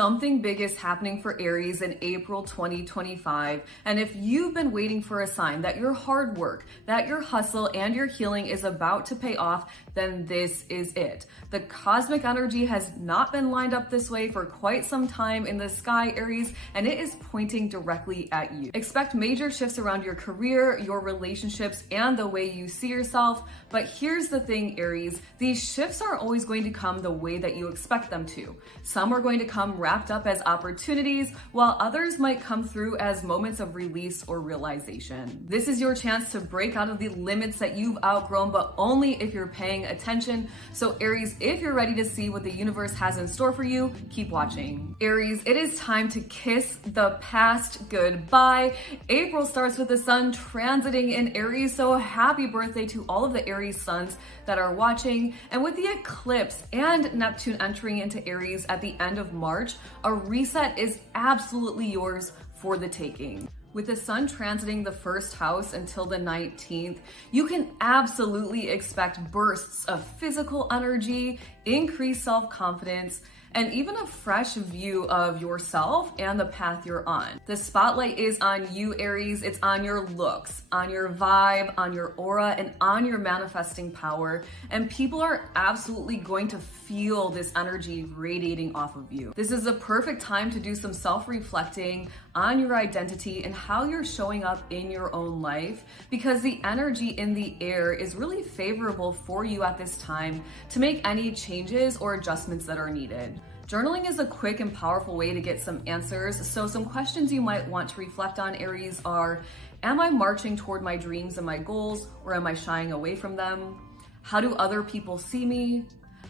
Something big is happening for Aries in April 2025. And if you've been waiting for a sign that your hard work, that your hustle and your healing is about to pay off, then this is it. The cosmic energy has not been lined up this way for quite some time in the sky, Aries, and it is pointing directly at you. Expect major shifts around your career, your relationships, and the way you see yourself. But here's the thing, Aries, these shifts aren't always going to come the way that you expect them to. Some are going to come wrapped up as opportunities, while others might come through as moments of release or realization. This is your chance to break out of the limits that you've outgrown, but only if you're paying attention. So Aries, if you're ready to see what the universe has in store for you, keep watching. Aries, it is time to kiss the past goodbye. April starts with the sun transiting in Aries, so happy birthday to all of the Aries suns that are watching. And with the eclipse and Neptune entering into Aries at the end of March, a reset is absolutely yours for the taking. With the sun transiting the first house until the 19th, you can absolutely expect bursts of physical energy, increased self-confidence, and even a fresh view of yourself and the path you're on. The spotlight is on you, Aries. It's on your looks, on your vibe, on your aura, and on your manifesting power. And people are absolutely going to feel this energy radiating off of you. This is a perfect time to do some self-reflecting on your identity and how you're showing up in your own life, because the energy in the air is really favorable for you at this time to make any changes or adjustments that are needed. Journaling is a quick and powerful way to get some answers. So some questions you might want to reflect on, Aries, are: am I marching toward my dreams and my goals, or am I shying away from them? How do other people see me?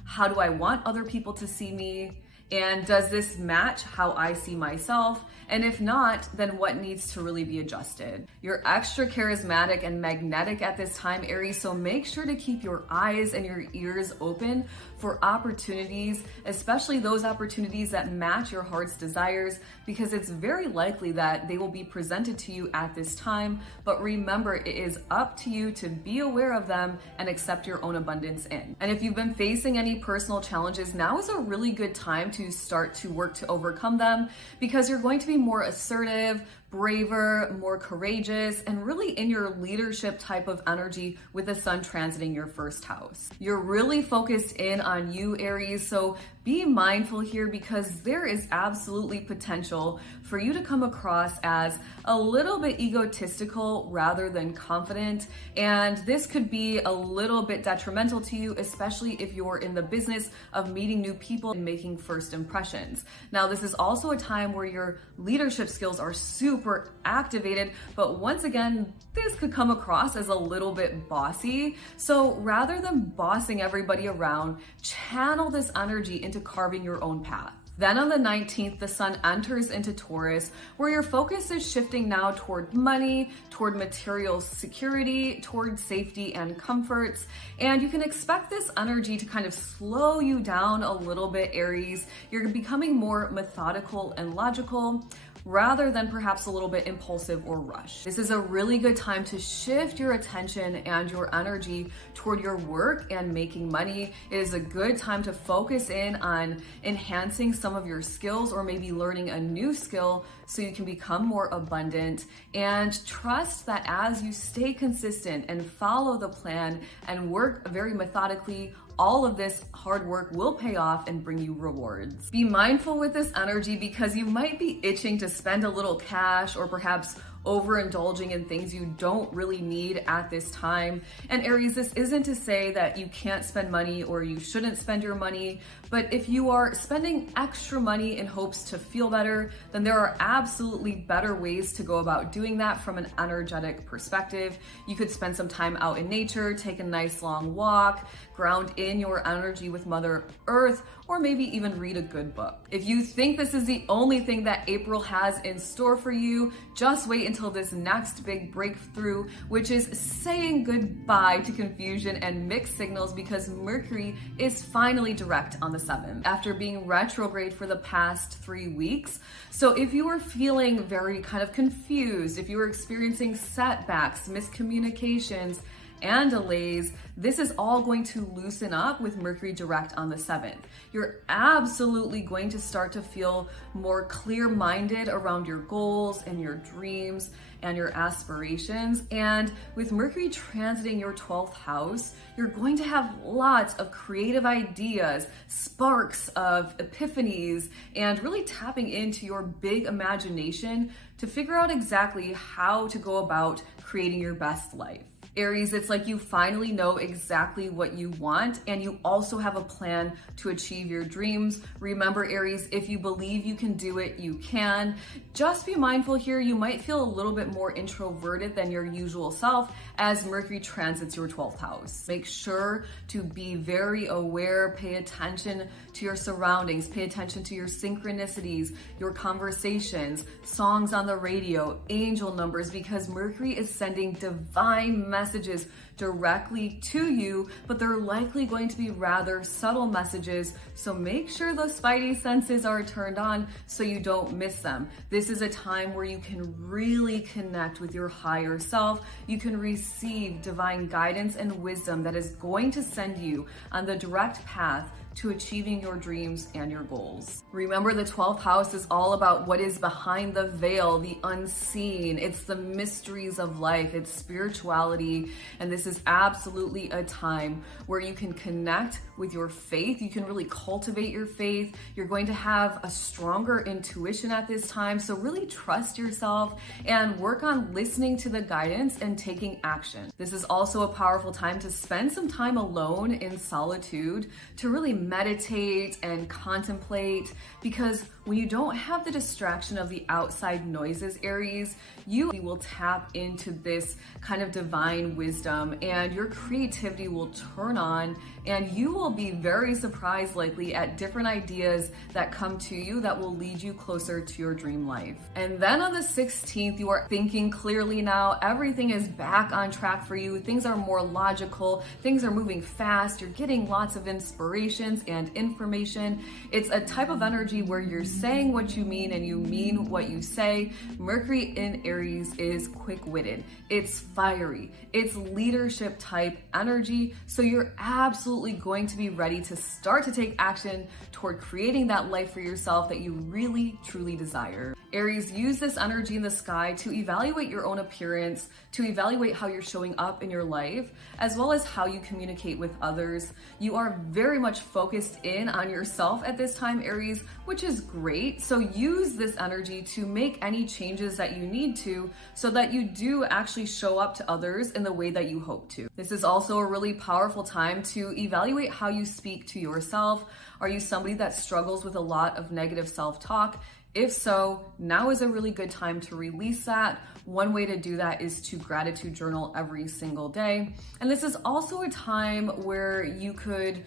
How do I want other people to see me? And does this match how I see myself? And if not, then what needs to really be adjusted? You're extra charismatic and magnetic at this time, Aries, so make sure to keep your eyes and your ears open for opportunities, especially those opportunities that match your heart's desires, because it's very likely that they will be presented to you at this time. But remember, it is up to you to be aware of them and accept your own abundance in. And if you've been facing any personal challenges, now is a really good time to start to work to overcome them, because you're going to be more assertive, braver, more courageous, and really in your leadership type of energy with the sun transiting your first house. You're really focused in on you, Aries, so be mindful here, because there is absolutely potential for you to come across as a little bit egotistical rather than confident, and this could be a little bit detrimental to you, especially if you're in the business of meeting new people and making first impressions. Now, this is also a time where your leadership skills are super activated, but once again, this could come across as a little bit bossy. So rather than bossing everybody around, channel this energy into carving your own path. Then on the 19th, the sun enters into Taurus, where your focus is shifting now toward money, toward material security, toward safety and comforts. And you can expect this energy to kind of slow you down a little bit, Aries. You're becoming more methodical and logical, rather than perhaps a little bit impulsive or rushed. This is a really good time to shift your attention and your energy toward your work and making money. It is a good time to focus in on enhancing some of your skills, or maybe learning a new skill so you can become more abundant. And trust that as you stay consistent and follow the plan and work very methodically, all of this hard work will pay off and bring you rewards. Be mindful with this energy, because you might be itching to spend a little cash, or perhaps overindulging in things you don't really need at this time. And Aries, this isn't to say that you can't spend money or you shouldn't spend your money, but if you are spending extra money in hopes to feel better, then there are absolutely better ways to go about doing that from an energetic perspective. You could spend some time out in nature, take a nice long walk, ground in your energy with Mother Earth, or maybe even read a good book. If you think this is the only thing that April has in store for you, just wait until this next big breakthrough, which is saying goodbye to confusion and mixed signals, because Mercury is finally direct on the 7th after being retrograde for the past 3 weeks. So if you are feeling very kind of confused, if you are experiencing setbacks, miscommunications, and delays, this is all going to loosen up with Mercury direct on the 7th. You're absolutely going to start to feel more clear-minded around your goals and your dreams and your aspirations. And with Mercury transiting your 12th house, you're going to have lots of creative ideas, sparks of epiphanies, and really tapping into your big imagination to figure out exactly how to go about creating your best life. Aries, it's like you finally know exactly what you want, and you also have a plan to achieve your dreams. Remember, Aries, if you believe you can do it, you can. Just be mindful here, you might feel a little bit more introverted than your usual self as Mercury transits your 12th house. Make sure to be very aware, pay attention to your surroundings, pay attention to your synchronicities, your conversations, songs on the radio, angel numbers, because Mercury is sending divine messages directly to you, but they're likely going to be rather subtle messages. So make sure those spidey senses are turned on so you don't miss them. This is a time where you can really connect with your higher self. You can receive divine guidance and wisdom that is going to send you on the direct path to achieving your dreams and your goals. Remember, the 12th house is all about what is behind the veil, the unseen. It's the mysteries of life, it's spirituality, and this is absolutely a time where you can connect with your faith. You can really cultivate your faith. You're going to have a stronger intuition at this time, so really trust yourself and work on listening to the guidance and taking action. This is also a powerful time to spend some time alone in solitude to really meditate and contemplate, because when you don't have the distraction of the outside noises, Aries, you will tap into this kind of divine wisdom and your creativity will turn on, and you will be very surprised likely at different ideas that come to you that will lead you closer to your dream life. And then on the 16th, you are thinking clearly now. Everything is back on track for you. Things are more logical. Things are moving fast. You're getting lots of inspirations and information. It's a type of energy where you're saying what you mean and you mean what you say. Mercury in Aries is quick-witted. It's fiery. It's leadership type energy. So you're absolutely going to be ready to start to take action toward creating that life for yourself that you really, truly desire. Aries, use this energy in the sky to evaluate your own appearance, to evaluate how you're showing up in your life, as well as how you communicate with others. You are very much focused in on yourself at this time, Aries, which is great. So use this energy to make any changes that you need to so that you do actually show up to others in the way that you hope to. This is also a really powerful time to evaluate how you speak to yourself. Are you somebody that struggles with a lot of negative self-talk? If so, now is a really good time to release that. One way to do that is to gratitude journal every single day. And this is also a time where you could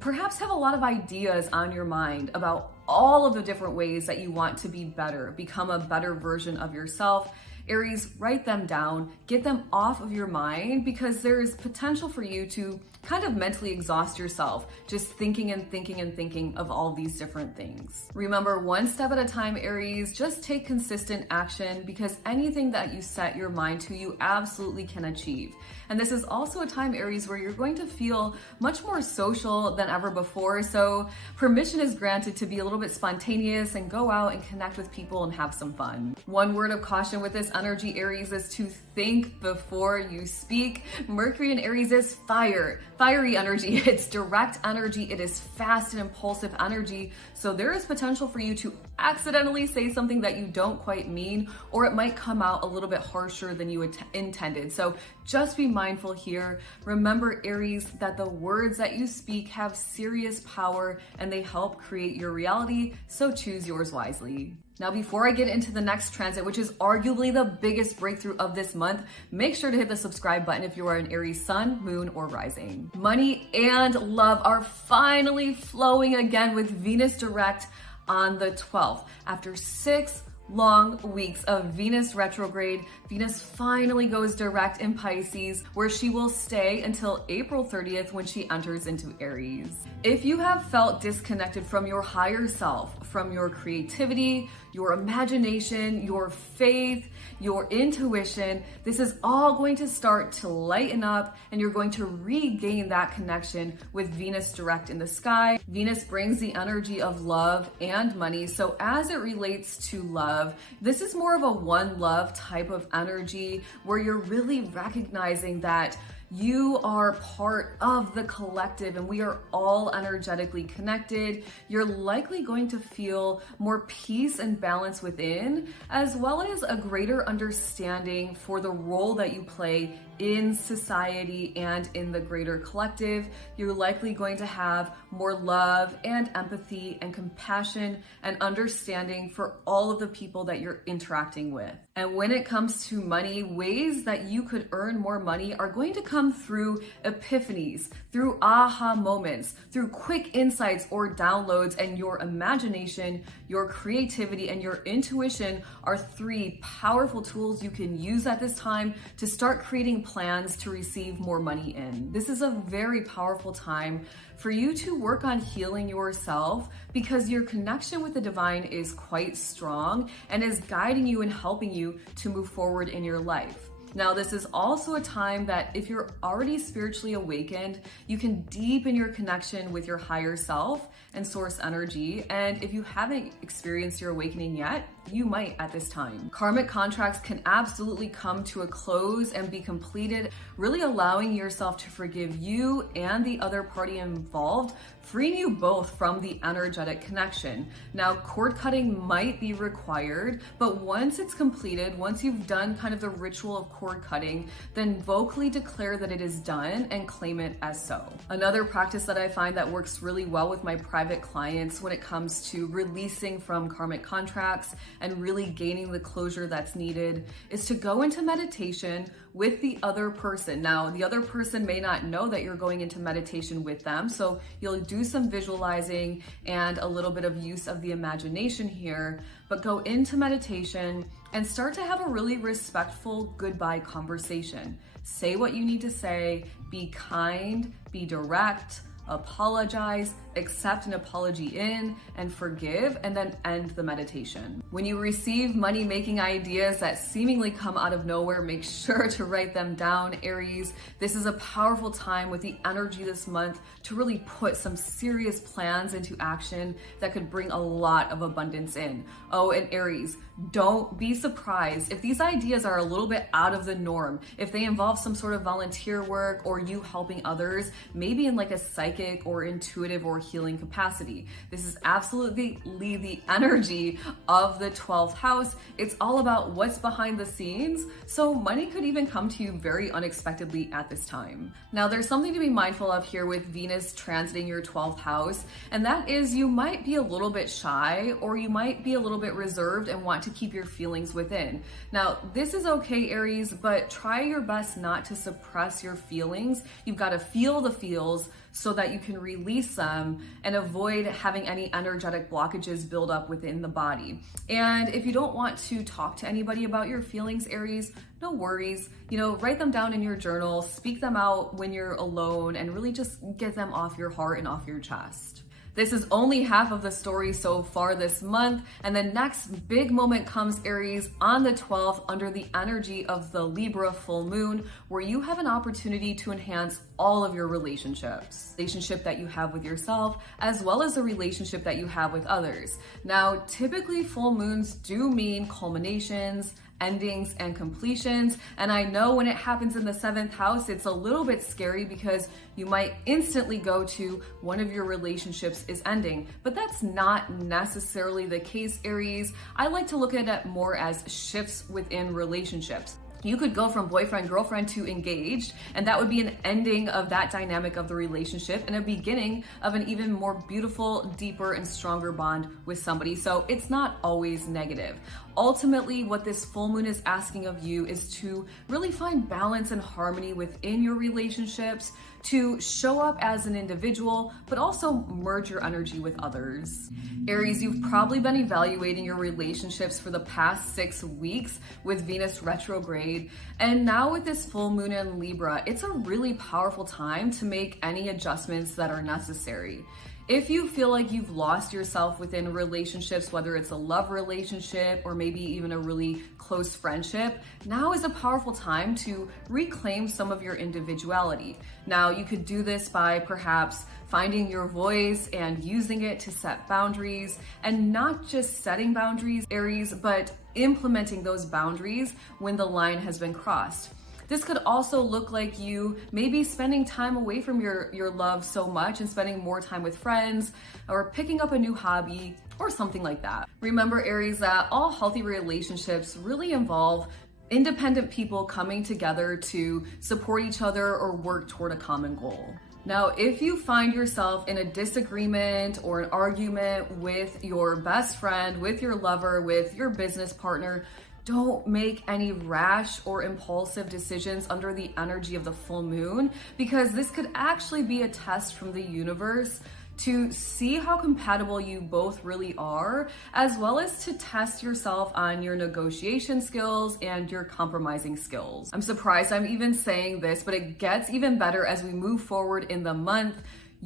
perhaps have a lot of ideas on your mind about all of the different ways that you want to be better, become a better version of yourself. Aries, write them down, get them off of your mind, because there is potential for you to kind of mentally exhaust yourself just thinking and thinking and thinking of all these different things. Remember, one step at a time, Aries. Just take consistent action, because anything that you set your mind to, you absolutely can achieve. And this is also a time, Aries, where you're going to feel much more social than ever before. So permission is granted to be a little bit spontaneous and go out and connect with people and have some fun. One word of caution with this energy, Aries, is to think before you speak. Mercury in Aries is fiery energy. It's direct energy. It is fast and impulsive energy. So there is potential for you to accidentally say something that you don't quite mean, or it might come out a little bit harsher than you intended. So just be mindful here. Remember, Aries, that the words that you speak have serious power and they help create your reality. So choose yours wisely. Now, before I get into the next transit, which is arguably the biggest breakthrough of this month, make sure to hit the subscribe button if you are an Aries sun, moon, or rising. Money and love are finally flowing again with Venus direct on the 12th. After 6 long weeks of Venus retrograde. Venus finally goes direct in Pisces, where she will stay until April 30th when she enters into Aries. If you have felt disconnected from your higher self, from your creativity, your imagination, your faith, your intuition, this is all going to start to lighten up, and you're going to regain that connection with Venus direct in the sky. Venus brings the energy of love and money. So as it relates to love, this is more of a one love type of energy where you're really recognizing that you are part of the collective and we are all energetically connected. You're likely going to feel more peace and balance within, as well as a greater understanding for the role that you play in society and in the greater collective. You're likely going to have more love and empathy and compassion and understanding for all of the people that you're interacting with. And when it comes to money, ways that you could earn more money are going to come through epiphanies, through aha moments, through quick insights or downloads, and your imagination, your creativity, and your intuition are three powerful tools you can use at this time to start creating plans to receive more money in. This is a very powerful time for you to work on healing yourself because your connection with the divine is quite strong and is guiding you and helping you to move forward in your life. Now, this is also a time that if you're already spiritually awakened, you can deepen your connection with your higher self and source energy. And if you haven't experienced your awakening yet, you might at this time. Karmic contracts can absolutely come to a close and be completed, really allowing yourself to forgive you and the other party involved, freeing you both from the energetic connection. Now, cord cutting might be required, but once it's completed, once you've done kind of the ritual of cord cutting, then vocally declare that it is done and claim it as so. Another practice that I find that works really well with my private clients when it comes to releasing from karmic contracts and really gaining the closure that's needed is to go into meditation with the other person. Now, the other person may not know that you're going into meditation with them, so you'll do some visualizing and a little bit of use of the imagination here, but go into meditation and start to have a really respectful goodbye conversation. Say what you need to say, be kind, be direct, apologize, accept an apology in, and forgive, and then end the meditation. When you receive money-making ideas that seemingly come out of nowhere, make sure to write them down, Aries. This is a powerful time with the energy this month to really put some serious plans into action that could bring a lot of abundance in. Oh, and Aries, don't be surprised if these ideas are a little bit out of the norm, if they involve some sort of volunteer work or you helping others, maybe in like a psychic or intuitive or healing capacity. This is absolutely the energy of the 12th house. It's all about what's behind the scenes, so money could even come to you very unexpectedly at this time. Now, there's something to be mindful of here with Venus transiting your 12th house, and that is you might be a little bit shy or you might be a little bit reserved and want to keep your feelings within. Now, this is okay, Aries, but try your best not to suppress your feelings. You've got to feel the feels so that you can release them and avoid having any energetic blockages build up within the body. And if you don't want to talk to anybody about your feelings, Aries, no worries. Write them down in your journal, speak them out when you're alone, and really just get them off your heart and off your chest. This is only half of the story so far this month, and the next big moment comes, Aries, on the 12th under the energy of the Libra full moon, where you have an opportunity to enhance all of your relationships. Relationship that you have with yourself, as well as the relationship that you have with others. Now, typically full moons do mean culminations, endings, and completions. And I know when it happens in the 7th house, it's a little bit scary because you might instantly go to one of your relationships is ending, but that's not necessarily the case, Aries. I like to look at it more as shifts within relationships. You could go from boyfriend, girlfriend to engaged, and that would be an ending of that dynamic of the relationship and a beginning of an even more beautiful, deeper, and stronger bond with somebody. So it's not always negative. Ultimately, what this full moon is asking of you is to really find balance and harmony within your relationships, to show up as an individual, but also merge your energy with others. Aries, you've probably been evaluating your relationships for the past 6 weeks with Venus retrograde. And now with this full moon in Libra, it's a really powerful time to make any adjustments that are necessary. If you feel like you've lost yourself within relationships, whether it's a love relationship or maybe even a really close friendship, now is a powerful time to reclaim some of your individuality. Now, you could do this by perhaps finding your voice and using it to set boundaries, and not just setting boundaries, Aries, but implementing those boundaries when the line has been crossed. This could also look like you maybe spending time away from your love so much and spending more time with friends, or picking up a new hobby or something like that. Remember, Aries, that all healthy relationships really involve independent people coming together to support each other or work toward a common goal. Now, if you find yourself in a disagreement or an argument with your best friend, with your lover, with your business partner, don't make any rash or impulsive decisions under the energy of the full moon, because this could actually be a test from the universe to see how compatible you both really are, as well as to test yourself on your negotiation skills and your compromising skills. I'm surprised I'm even saying this, but it gets even better as we move forward in the month.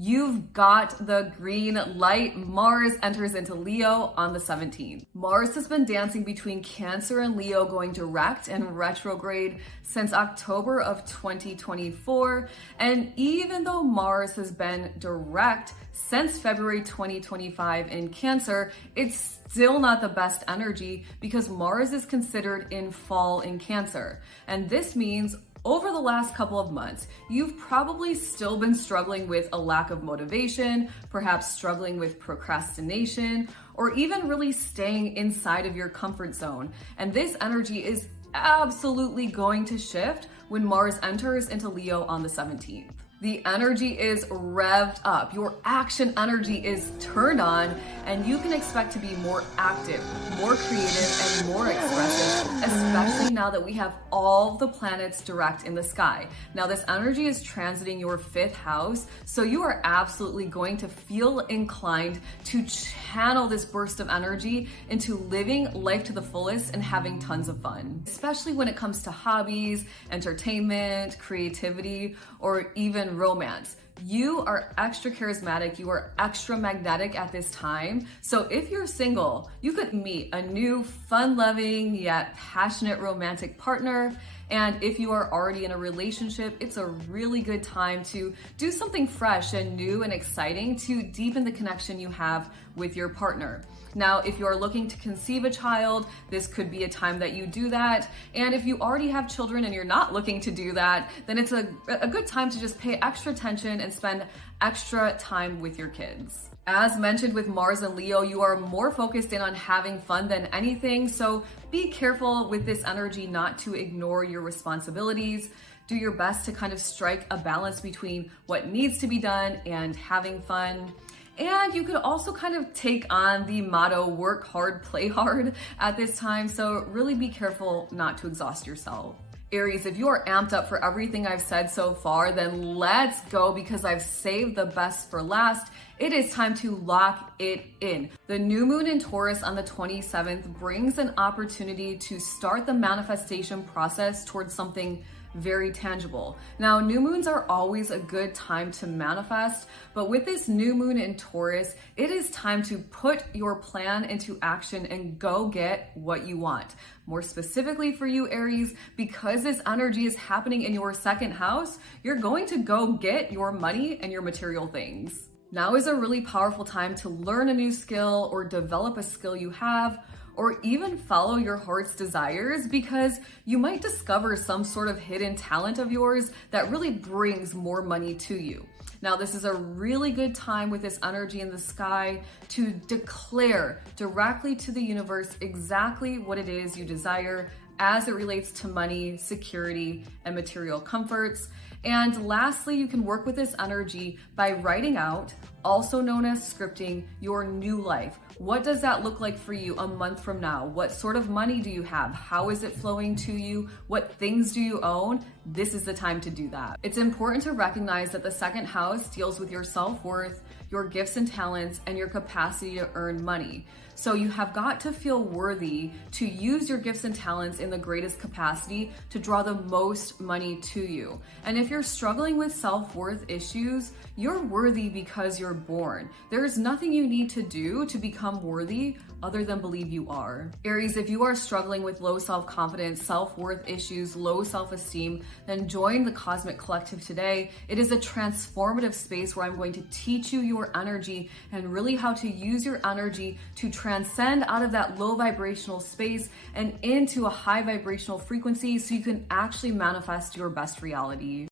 You've got the green light. Mars enters into Leo on the 17th. Mars has been dancing between Cancer and Leo, going direct and retrograde since October of 2024. And even though Mars has been direct since February 2025 in Cancer, it's still not the best energy because Mars is considered in fall in Cancer. And this means over the last couple of months, you've probably still been struggling with a lack of motivation, perhaps struggling with procrastination, or even really staying inside of your comfort zone. And this energy is absolutely going to shift when Mars enters into Leo on the 17th. The energy is revved up. Your action energy is turned on, and you can expect to be more active, more creative, and more expressive, especially now that we have all the planets direct in the sky. Now, this energy is transiting your 5th house, so you are absolutely going to feel inclined to channel this burst of energy into living life to the fullest and having tons of fun, especially when it comes to hobbies, entertainment, creativity, or even romance. You are extra charismatic, you are extra magnetic at this time. So if you're single, you could meet a new, fun-loving, yet passionate romantic partner. And if you are already in a relationship, it's a really good time to do something fresh and new and exciting to deepen the connection you have with your partner. Now, if you are looking to conceive a child, this could be a time that you do that. And if you already have children and you're not looking to do that, then it's a good time to just pay extra attention and spend extra time with your kids. As mentioned with Mars and Leo, you are more focused in on having fun than anything. So be careful with this energy not to ignore your responsibilities. Do your best to kind of strike a balance between what needs to be done and having fun. And you could also kind of take on the motto, work hard, play hard at this time. So really be careful not to exhaust yourself. Aries, if you are amped up for everything I've said so far, then let's go, because I've saved the best for last. It is time to lock it in. The new moon in Taurus on the 27th brings an opportunity to start the manifestation process towards something very tangible. Now, new moons are always a good time to manifest, but with this new moon in Taurus, it is time to put your plan into action and go get what you want. More specifically for you, Aries, because this energy is happening in your 2nd house, you're going to go get your money and your material things. Now is a really powerful time to learn a new skill or develop a skill you have, or even follow your heart's desires, because you might discover some sort of hidden talent of yours that really brings more money to you. Now, this is a really good time with this energy in the sky to declare directly to the universe exactly what it is you desire as it relates to money, security, and material comforts. And lastly, you can work with this energy by writing out, also known as scripting, your new life, What does that look like for you a month from now? What sort of money do you have? How is it flowing to you? What things do you own? This is the time to do that. It's important to recognize that the second house deals with your self-worth, your gifts and talents, and your capacity to earn money. So you have got to feel worthy to use your gifts and talents in the greatest capacity to draw the most money to you. And if you're struggling with self-worth issues, you're worthy because you're born. There is nothing you need to do to become worthy other than believe you are. Aries, if you are struggling with low self-confidence, self-worth issues, low self-esteem, then join the Cosmic Collective today. It is a transformative space where I'm going to teach you your energy and really how to use your energy to transcend out of that low vibrational space and into a high vibrational frequency so you can actually manifest your best reality.